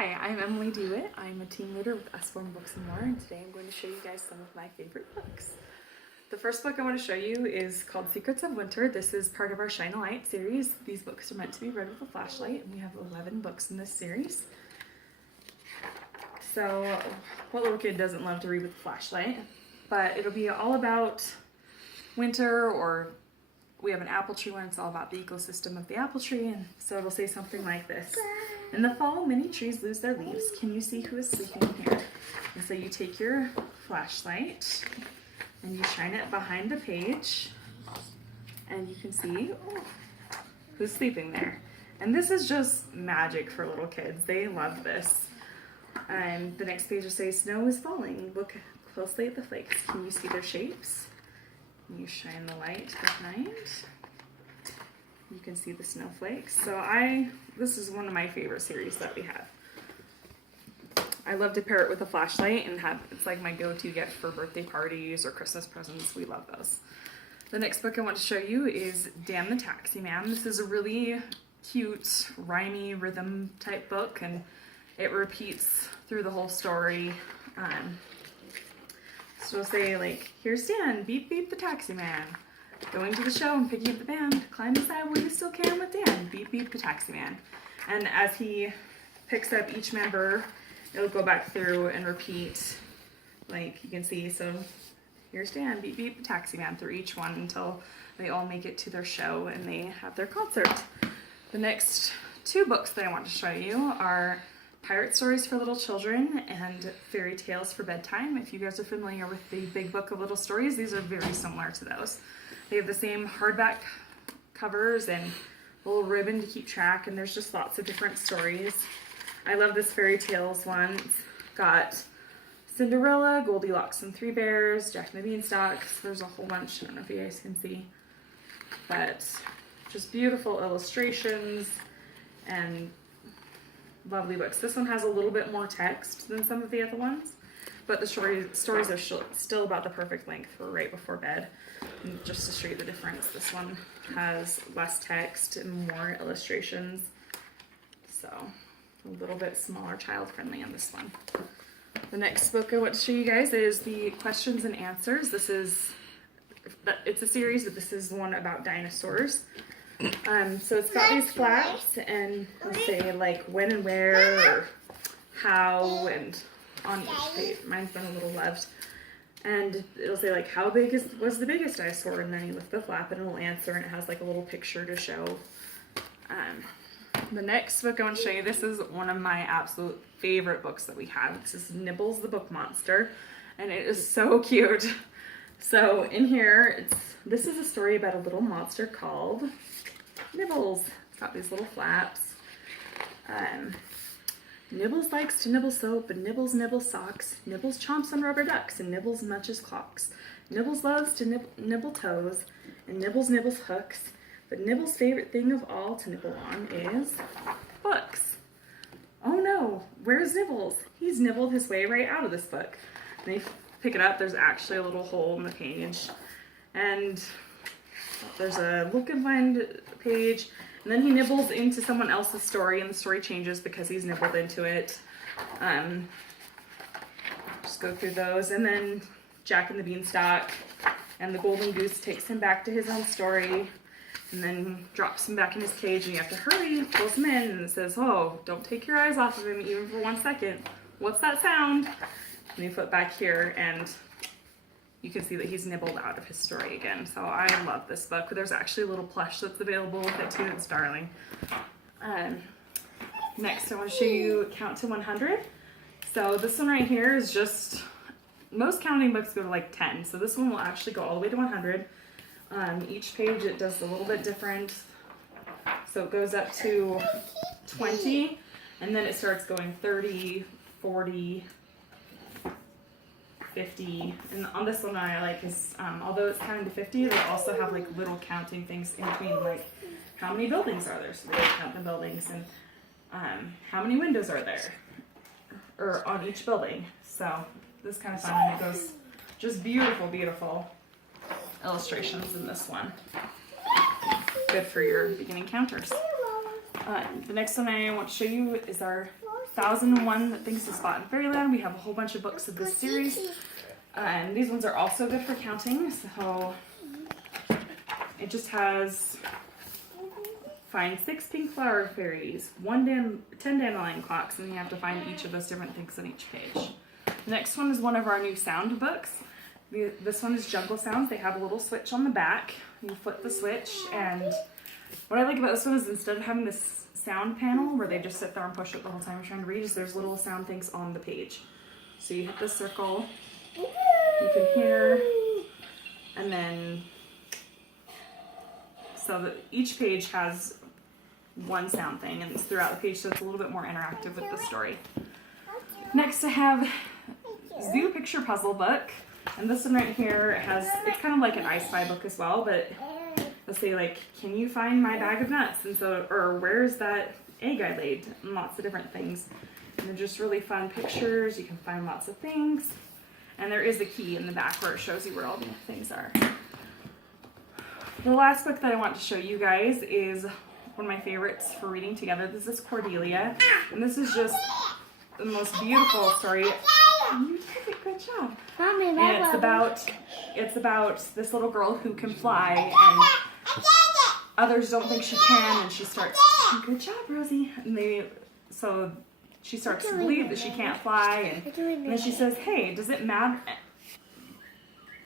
Hi, I'm Emily Dewitt. I'm a team leader with Usborne Books and More, and today I'm going to show you guys some of my favorite books. The first book I want to show you is called Secrets of Winter. This is part of our Shine a Light series. These books are meant to be read with a flashlight, and we have 11 books in this series. So, what little kid doesn't love to read with a flashlight? But it'll be all about winter, or we have an apple tree one. It's all about the ecosystem of the apple tree, and so it'll say something like this. In the fall, many trees lose their leaves. Can you see who is sleeping here? And so you take your flashlight and you shine it behind the page, and you can see who's sleeping there. And this is just magic for little kids. They love this. And the next page will say, snow is falling. Look closely at the flakes. Can you see their shapes? And you shine the light behind. You can see the snowflakes. So this is one of my favorite series that we have. I love to pair it with a flashlight and it's like my go-to gift for birthday parties or Christmas presents. We love those. The next book I want to show you is Dan the Taxi Man. This is a really cute, rhymey rhythm type book, and it repeats through the whole story. So it'll say like, here's Dan, beep beep the taxi man. Going to the show and picking up the band. Climb inside while you still can with Dan. Beep beep the taxi man. And as he picks up each member, it'll go back through and repeat, like you can see. So here's Dan, beep beep the taxi man, through each one until they all make it to their show and they have their concert. The next two books that I want to show you are Pirate Stories for Little Children and Fairy Tales for Bedtime. If you guys are familiar with the Big Book of Little Stories, these are very similar to those. They have the same hardback covers and a little ribbon to keep track, and there's just lots of different stories. I love this Fairy Tales one. It's got Cinderella, Goldilocks and Three Bears, Jack and the Beanstalk. There's a whole bunch, I don't know if you guys can see, but just beautiful illustrations and lovely books. This one has a little bit more text than some of the other ones, but the stories are still about the perfect length for right before bed. And just to show you the difference, this one has less text and more illustrations, so a little bit smaller, child-friendly on this one. The next book I want to show you guys is the Questions and Answers. It's a series, but this is one about dinosaurs. So it's got these flaps, and it'll say like when and where, or how, and on each page. Mine's been a little loved. And it'll say like, how big was the biggest dinosaur? And then you lift the flap and it'll answer, and it has like a little picture to show. The next book I want to show you, this is one of my absolute favorite books that we have. This is Nibbles the Book Monster, and it is so cute. So in here, this is a story about a little monster called Nibbles. It's got these little flaps. Nibbles likes to nibble soap, and Nibbles nibbles socks. Nibbles chomps on rubber ducks, and Nibbles munches clocks. Nibbles loves to nibble toes, and Nibbles nibbles hooks. But Nibbles' favorite thing of all to nibble on is books. Oh no, where's Nibbles? He's nibbled his way right out of this book. And you pick it up, there's actually a little hole in the page. And there's a look and find page. And then he nibbles into someone else's story, and the story changes because he's nibbled into it. Just go through those. And then Jack and the Beanstalk and the Golden Goose takes him back to his own story, and then drops him back in his cage, and you have to hurry, pulls him in, and it says, oh, don't take your eyes off of him even for 1 second. What's that sound? And you flip back here, and you can see that he's nibbled out of his story again. So I love this book. There's actually a little plush that's available with it too. It's darling. Next, I want to show you Count to 100. So this one right here is just, most counting books go to like 10. So this one will actually go all the way to 100. Each page it does a little bit different. So it goes up to 20, and then it starts going 30, 40, 50, and on this one I like is, although it's counting to 50, they also have like little counting things in between, like how many buildings are there, so they count the buildings, and how many windows are there, or on each building. So this is kind of fun, and it goes just beautiful, beautiful illustrations in this one. Good for your beginning counters. The next one I want to show you is our 1001 Things to Spot in Fairyland. We have a whole bunch of books of this series. And these ones are also good for counting. So it just has find 6 pink flower fairies, 10 dandelion clocks, and you have to find each of those different things on each page. The next one is one of our new sound books. This one is Jungle Sounds. They have a little switch on the back. You flip the switch, and what I like about this one is instead of having this sound panel where they just sit there and push it the whole time you're trying to read, is there's little sound things on the page. So you hit the circle, you can hear, and then so that each page has one sound thing, and it's throughout the page, so it's a little bit more interactive with the story. Next I have Zoo Picture Puzzle book, and this one right here it's kind of like an I Spy book as well, but let's say like, can you find my bag of nuts? And so, or where's that egg I laid? And lots of different things. And they're just really fun pictures. You can find lots of things. And there is a key in the back where it shows you where all the things are. The last book that I want to show you guys is one of my favorites for reading together. This is Cordelia. And this is just the most beautiful story. You did a good job. Mommy, and it's about this little girl who can fly, and others don't think she can, and she starts, good job, Rosie. And so she starts to believe that she can't fly, and then she says, hey, does it matter?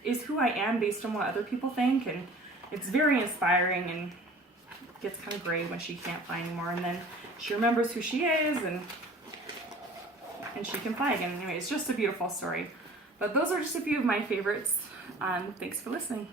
Is who I am based on what other people think? And it's very inspiring, and gets kind of gray when she can't fly anymore, and then she remembers who she is, and she can fly again. Anyway, it's just a beautiful story. But those are just a few of my favorites. Thanks for listening.